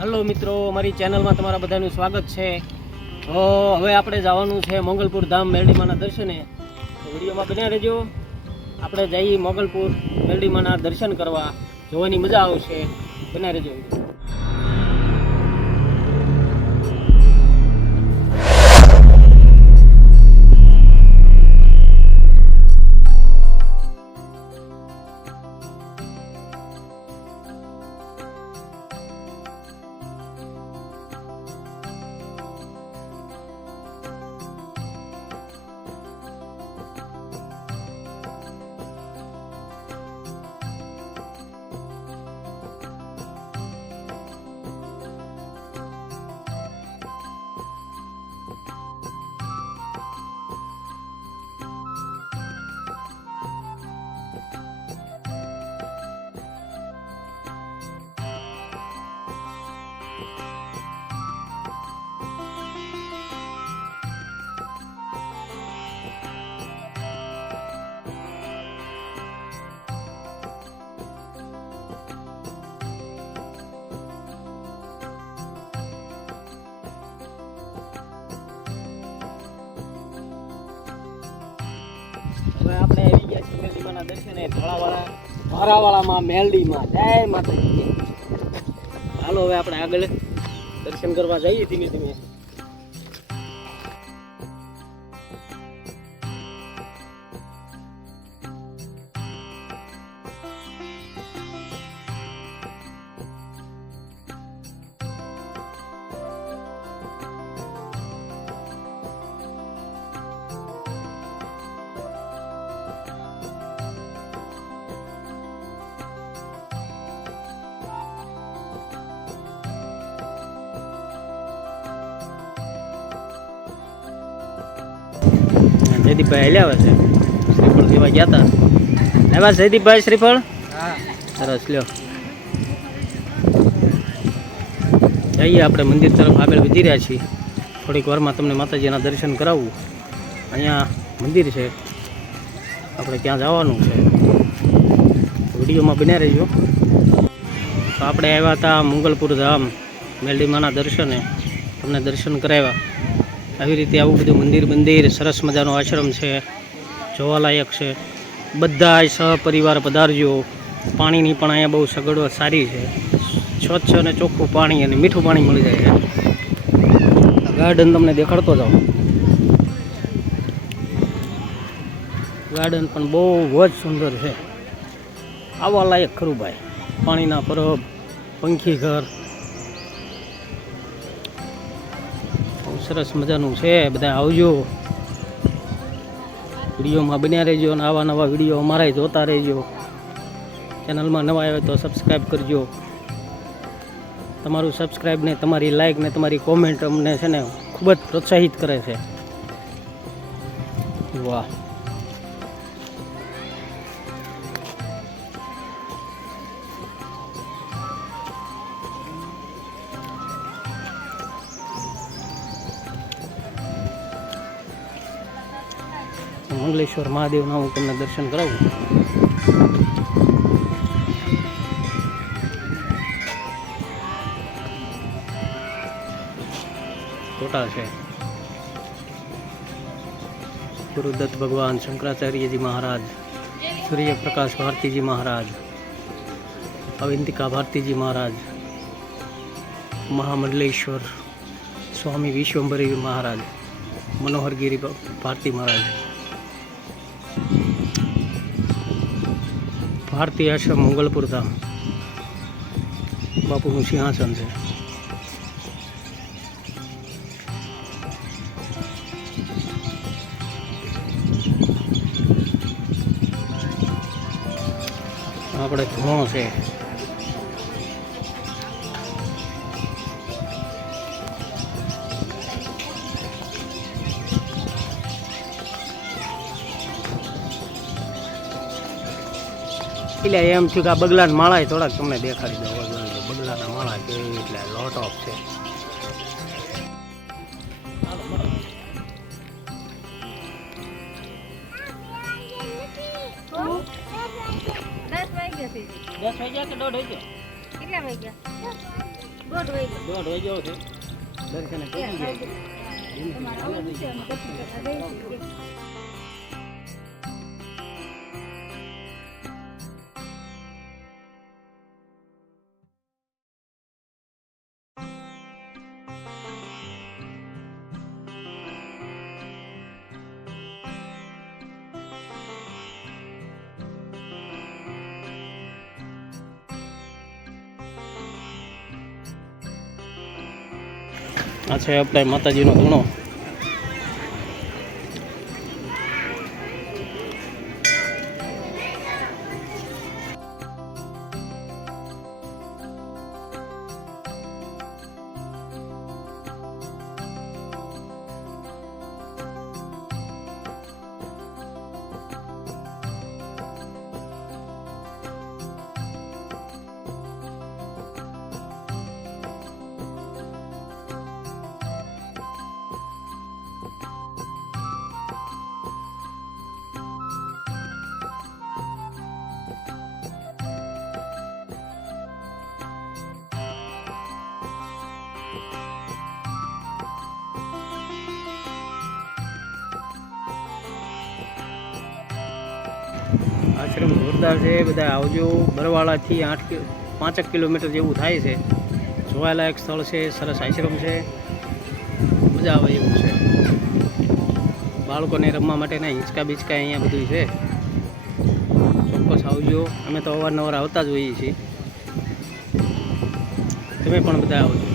Hello मित्रों, मारी channel में तमारा बधानु स्वागत है। तो हवे आपणे जवानुं छे मोगलपुर धाम मेलडी माना दर्शने। तो विडियो में बन्या रहेजो। आपणे जई मोगलपुर मेलडी माना दर्शन करवा, जोवानी मजा आवशे। बन्या रहेजो। હવે આપણે આવી ગયા છીએ મેલડી માના દર્શને ધોળાવાળા ભારાવાળામાં મેલડીમાં જય માતાજી। હાલો હવે આપણે આગળ દર્શન કરવા જઈએ ધીમે ધીમે। जयदीप भाई हल्या छे, श्रीफळ लेवा गया था। लेवा जयदीप भाई श्रीफळ? हां, सरस ल्यो। जाइए આપણે મંદિર તરફ આગળ વધી રહ્યા છીએ। થોડીક વારમાં તમને માતાજીના દર્શન કરાવું। અહીંયા મંદિર છે, આપણે ત્યાં જવાનું છે। વિડીયોમાં બન્યા રહેજો। તો આપણે આવ્યા હતા મોગલપુર ધામ મેલડી માના દર્શને, તમને દર્શન કરાવ્યા। આવી રીતે આવું બધું મંદિર સરસ મજાનો આશ્રમ છે, જોવાલાયક છે। બધાય સહપરિવાર પધારજો। પાણીની પણ અહીંયા બહુ સગવડ સારી છે, સ્વચ્છ અને ચોખ્ખું પાણી અને મીઠું પાણી મળી જાય છે। ગાર્ડન તમને દેખાડતો જાઉં। ગાર્ડન પણ બહુ જ સુંદર છે, આવવા લાયક ખરું ભાઈ। પાણીના પરબ, પંખી ઘર સરસ મજાનું છે। બધા આવજો, વિડીયોમાં બન્યા રહેજો અને આવા નવા વિડીયો અમારાય જોતા રહેજો। ચેનલમાં નવા આવે તો સબસ્ક્રાઈબ કરજો। તમારું સબસ્ક્રાઈબ ને તમારી લાઈક ને તમારી કોમેન્ટ અમને છે ને ખૂબ જ પ્રોત્સાહિત કરે છે। વાહ, મંગલેશ્વર મહાદેવના હું તમને દર્શન કરાવું। ફોટા છે ગુરુદત્ત ભગવાન, શંકરાચાર્યજી મહારાજ, સૂર્યપ્રકાશ ભારતીજી મહારાજ, અવંતિકા ભારતીજી મહારાજ, મહામંડલેશ્વર સ્વામી વિશ્વંભરી મહારાજ, મનોહરગીરી ભારતી મહારાજ, ભારતી આશ્રમ મોગલપુર ધામ, બાપુનું સિંહાસન છે। આપણે ધોણો છે, એટલે એમ થયું કે આ બગલાના માળા થોડાક તમને દેખાડી દઉં। બગલાના માળા છે એટલે લોટ ઓફ છે। કેટલા વાગ્યા? દોઢ વાગ્યો છે દર્શને પહોંચી ગયા આ છે આપણે માતાજીનો ધૂણો આશ્રમ જોરદાર છે બધા આવજો બરવાળાથી 5 કિલોમીટર જેવું થાય છે જોવાલાયક સ્થળ છે સરસ આશ્રમ છે મજા આવે એવું છે બાળકોને રમવા માટેના હિંચકા બીચકા અહીંયા બધું છે ચોક્કસ આવજો અમે તો અવારનવાર આવતા જ હોઈએ છીએ તમે પણ બધા આવજો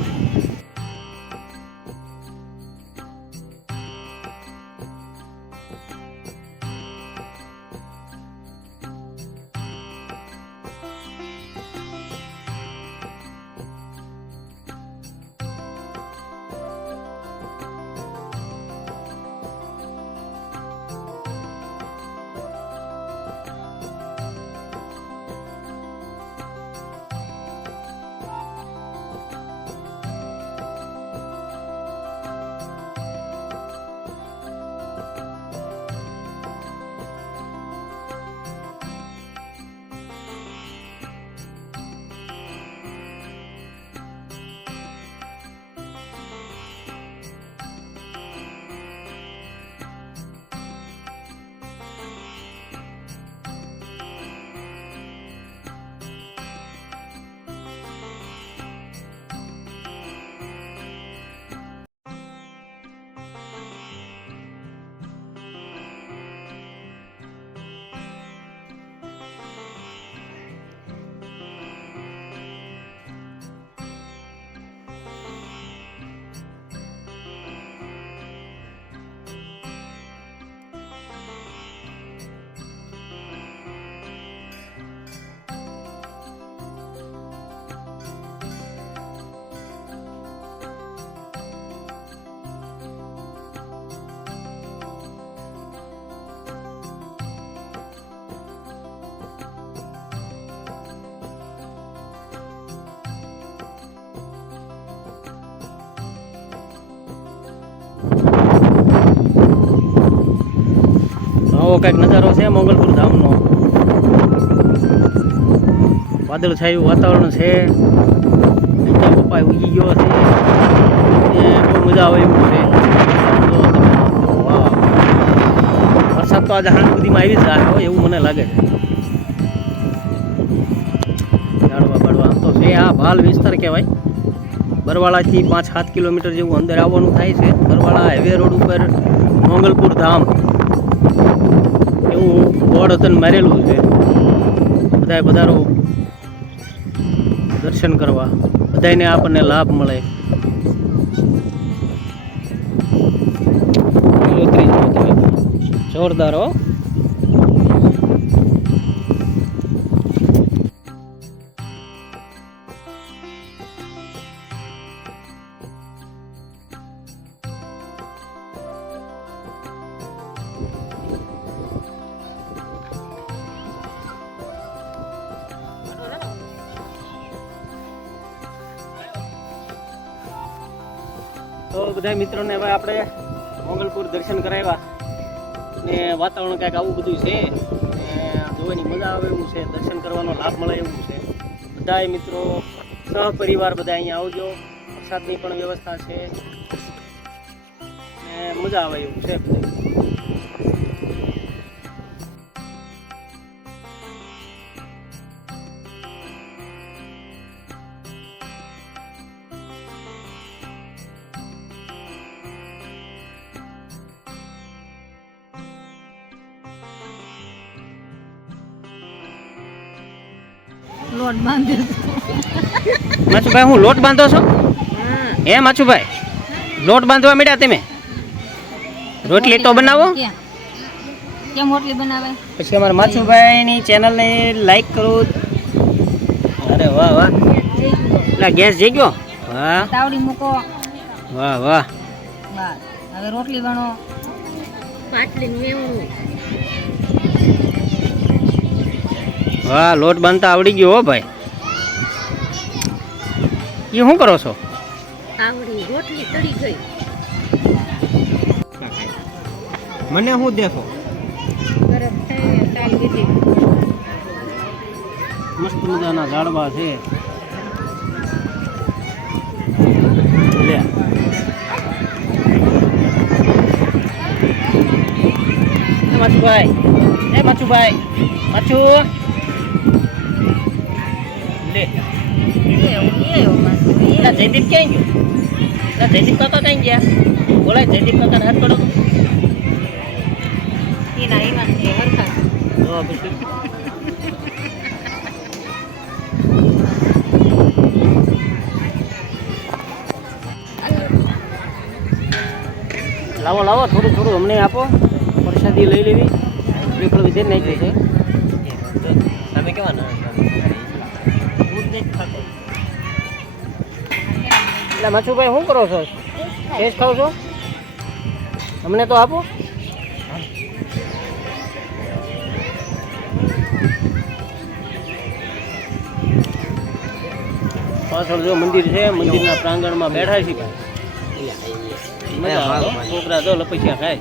આવો કંઈક નજારો છે મોગલપુર ધામનો વાદળછાયું વાતાવરણ છે અહીંયા પપ્પા ઉગી ગયો છે અને બહુ મજા આવે એવું છે વાહ વરસાદ તો આજે હાંજ સુધીમાં આવી જ જાય એવું મને લાગે છે ઝાડવા બાડવા આમ તો છે આ ભાલ વિસ્તાર કહેવાય બરવાળાથી 5-7 કિલોમીટર જેવું અંદર આવવાનું થાય છે બરવાળા હાઈવે રોડ ઉપર મોગલપુર ધામ એવું બોર્ડ હતું મારેલું છે બધાએ પધારો દર્શન કરવા બધાને આપણને લાભ મળે જોરદાર હો તો બધા મિત્રોને હવે આપણે મોગલપુર દર્શન કરાવ્યા ને વાતાવરણ કંઈક આવું બધું છે ને જોવાની મજા આવે એવું છે દર્શન કરવાનો લાભ મળે એવું છે બધાય મિત્રો સહપરિવાર બધા અહીંયા આવજો. વરસાદની પણ વ્યવસ્થા છે ને મજા આવે એવું છે બધું. લોટ બાંધ્યો માછુભાઈ હું લોટ બાંધો છો? હે માછુભાઈ લોટ બાંધવા મળ્યા તમે? રોટલી તો બનાવો. કેમ રોટલી બનાવે? પછી અમારા માછુભાઈની ચેનલને લાઈક કરો. અરે વાહ વાહ, એટલે ગેસ જઈ ગયો. વાહ તાવડી મૂકો. વાહ વાહ. બસ હવે રોટલી વણો. પાટલી મેવણું. વાહ, લોટ બાંધતા આવડી ગયો હો ભાઈ. એ શું કરો છો? આવડી રોટલી તળી ગઈ. મને શું દેખો? ગરમ થાય તાલ દીધી. મસ્ત મજાના ઝાડવા છે. લે માછુભાઈ, એ માછુભાઈ, માછુ લે. જયદીપ ક્યાં ગયો? જયદીપ કાકા કઈ ગયા? બોલાય જયદીપ કાકા હાથ પડો. એના હરખા લાવો લાવો, થોડું થોડું અમને આપો. પ્રસાદી લઈ લેવી. શ્રીફળ વિધે નાખ્યું છે. તમે કેવા ના દૂધ નથી ખાતો. એટલે માછુભાઈ શું કરો છો? ટેસ્ટ ખાવ છો? અમને તો આપો. પાછળ જો મંદિર છે, મંદિરના પ્રાંગણમાં બેઠા છીએ. મજા આવે. છોકરા જો લપસ્યા ખાય.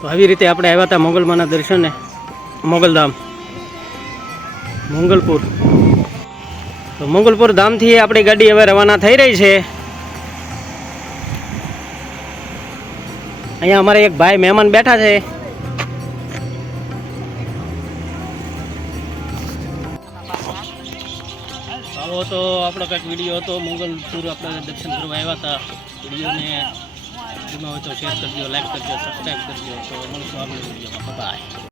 તો આવી રીતે આપણે આવ્યા હતા મોગલમાના દર્શને, મોગલધામ મોગલપુર. તો મોગલપુર ધામથી આપણી ગાડી હવે રવાના થઈ રહી છે. અહીંયા અમારે એક ભાઈ મહેમાન બેઠા છે. આવો તો આપણો કંઈક વિડીયો હતો. મોગલપુર આપણે દર્શન કરવા આવ્યા હતા. વિડીયોને ગમ્યો હોય તો શેર કરજો, લાઈક કરજો, સબસ્ક્રાઈબ કરજો. તો મળશું આપણે વિડીયોમાં. બાય.